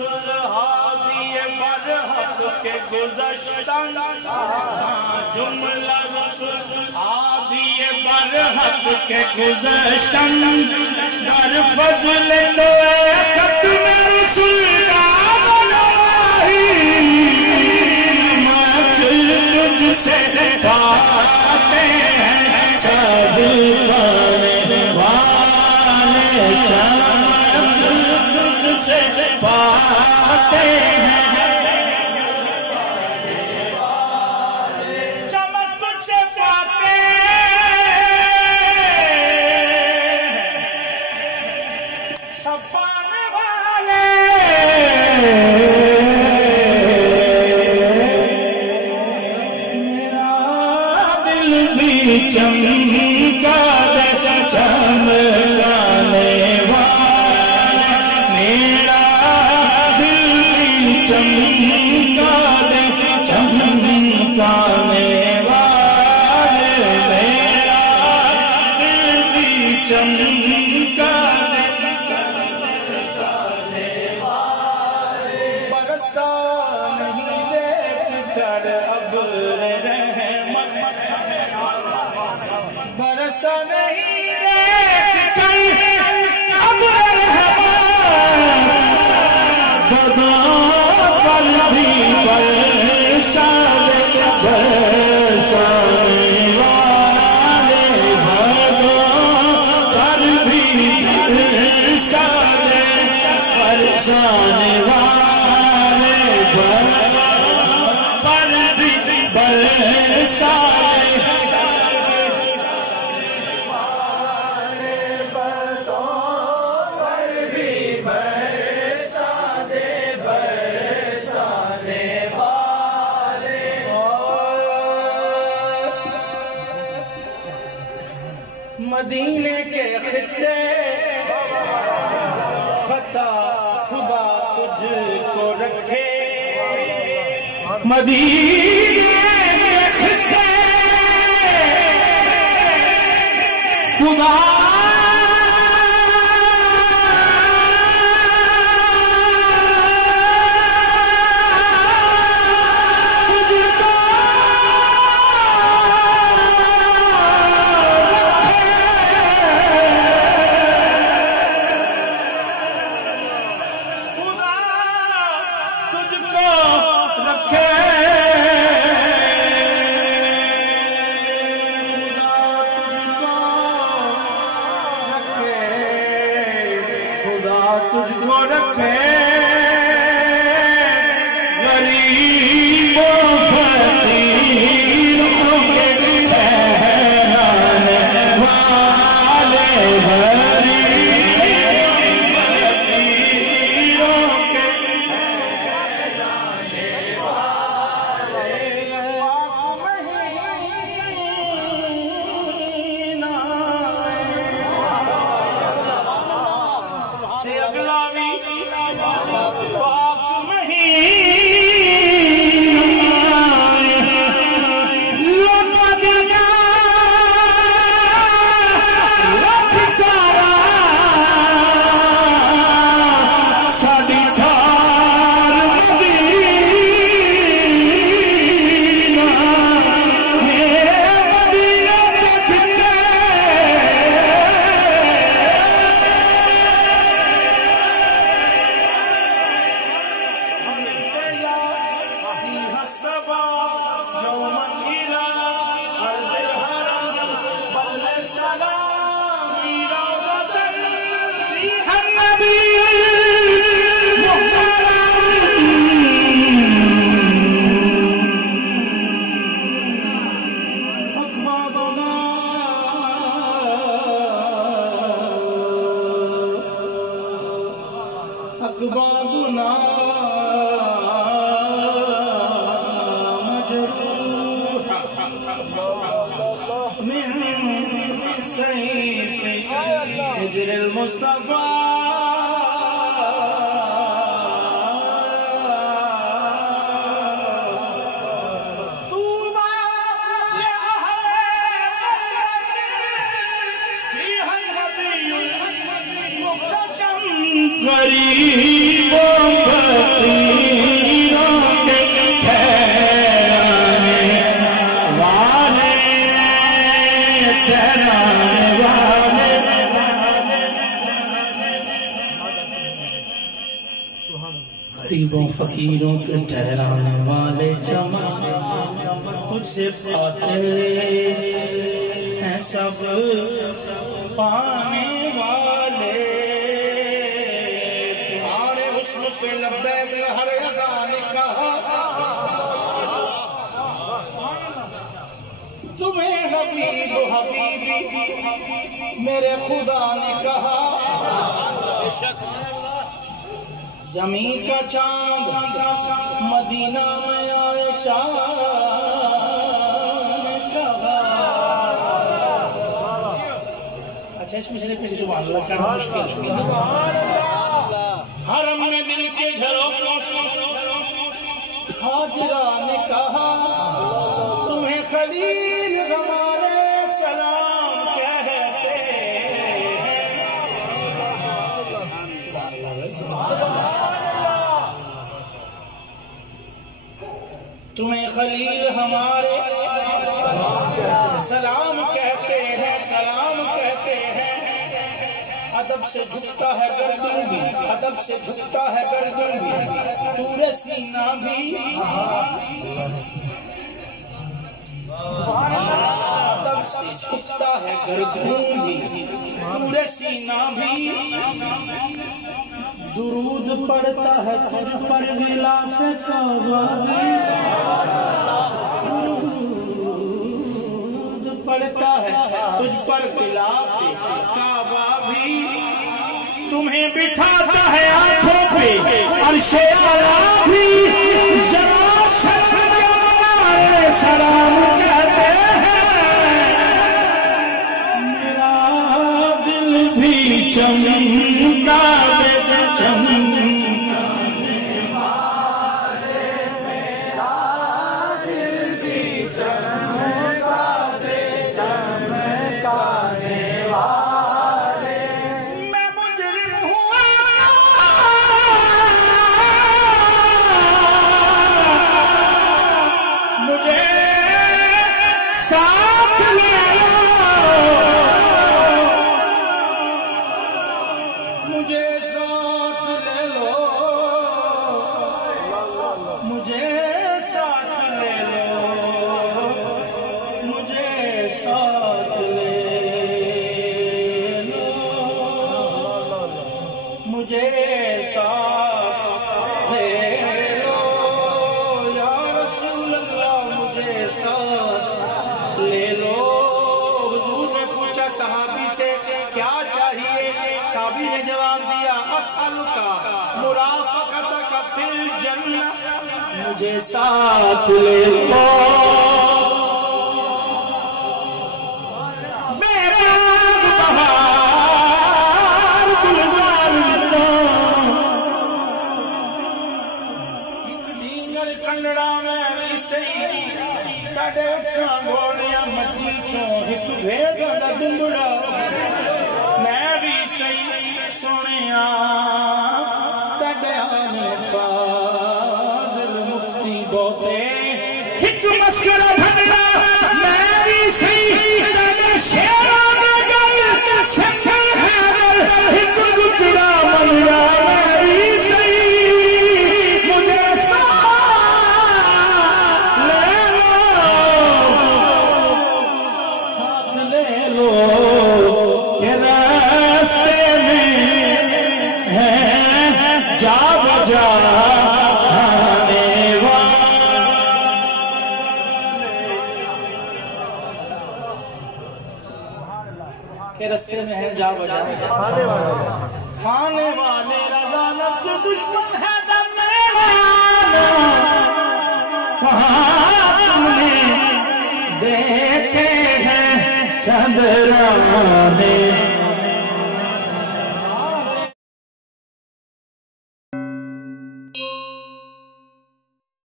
رسول ہادی برحق کے گزشتن جملہ رسول ہادی برحق کے گزشتن در فضل تو ختم رسول تجھ سے پاتے ہیں سب پانے والے تجھ سے پاتے ہیں چمک تجھ سے پاتے سب پانے والے چمکا دے چمکانے والا میرا دل بھی چمکا دے چمکانے والے میرا دل بھی چمکا دے چمکانے والے برستا نہیں دیکھ کر ابر رحمت برستا نہیں دیکھ کر ابر رحمت بدا پل بھی برسانے والے بدا پل بھی برسانے والے پل بھی برسانے مدینے کے خطے خطا خدا تجھ کو رکھے مدینے کے خطے خدا تجھ کو رکھے غریبوں فقیروں کے ٹھہرانے والے غریبوں فقیروں کے ٹھہرانے والے پاک اکبابنا مجروح من سيف هجر المصطفى غریبوں پر غریبوں فقیروں کے ٹھہرانے والے چمن تجھ سے پاتے ہیں سب پانے والے تمہارے حسن پہ لبیک ہر ادا نے کہا تمہیں حبیب حبیبی میرے خدا نے کہا زمین کا چاند مدینہ میں عائشہ نے کہا اچھا اس میں سے دیکھتے ہیں سبحان اللہ کہنا مشکل حرم میں دل کے جھروکوں حاجرہ نے کہا تمہیں خلیل ہمارے سلام کہتے تمہیں خلیل ہمارے سلام کہتے ہیں سلام کہتے ہیں ادب سے جھکتا ہے گردن بھی ادب سے جھکتا ہے گردن بھی طور سینہ بھی ادب سے جھکتا ہے گردن بھی طور سینہ بھی درود پڑھتا ہے تجھ پر غلاف کعبہ درود پڑھتا ہے تجھ پر غلاف کعبہ بھی تمہیں بٹھاتا ہے آنکھوں پہ عرش اعلیٰ بھی ذرا سلام کہتے ہیں میرا دل بھی چمکا دے مجھے ساتھ لے لو میرا بہار گلزار لو ایک ڈینگر کنڈڑا میں بھی سہی کڈے اٹھا گھوڑیاں مچی چوں ایک بھیڑ دا دمبڑا میں بھی سہی سنیا کڈے آنے مسکرہ بھنڈا میری سی تیرے شیران گل سکسر حیدر ایک گجرا منیا میری سی مجھے ساتھ لے لو کہ راستے میں ہے جا بجا رستے میں ہے جا بجا کھانے والے رضا نفس دشمن ہے دم میرا کہاں نے دیکھے ہیں چندرانے